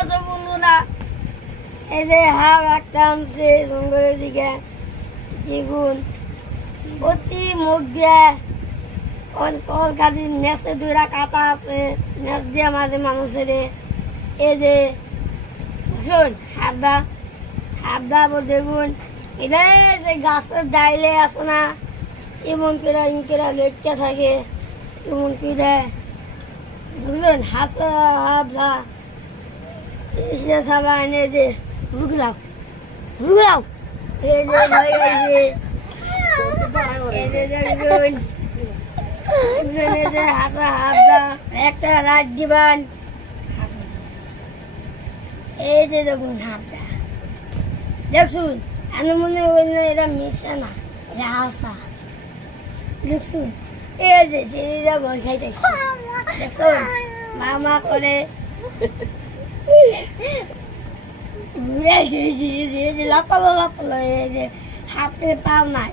আছো বন্ধুরা? এই যে হাফ একটা আনছে জঙ্গলের দিকে দ্বিগুণ অতি মুখ দিয়ে কলকাতি নেচে দুইটা কাটা আছে নেচ দিয়ে মাঝে মানুষের এই যে শোন হাবদা দেখুন এটা যে গাছের ডাইলে আছে না এমন করে ইনকেরা লেটকে থাকে এমন করে বুঝলেন হাবদা সবাই এনে যে ভুগলাও এই যে দেখুন হাবদা একটা রাত দিবান এই যে দেখুন হাবদা দেখুন আমি মনে হয় এটা মিশে না এটা হাসা দেখুন এই যে সিঁড়িটা ভয় খাইতেছে দেখুন মামা করে লাপালো এই যে হাতে পাও নাই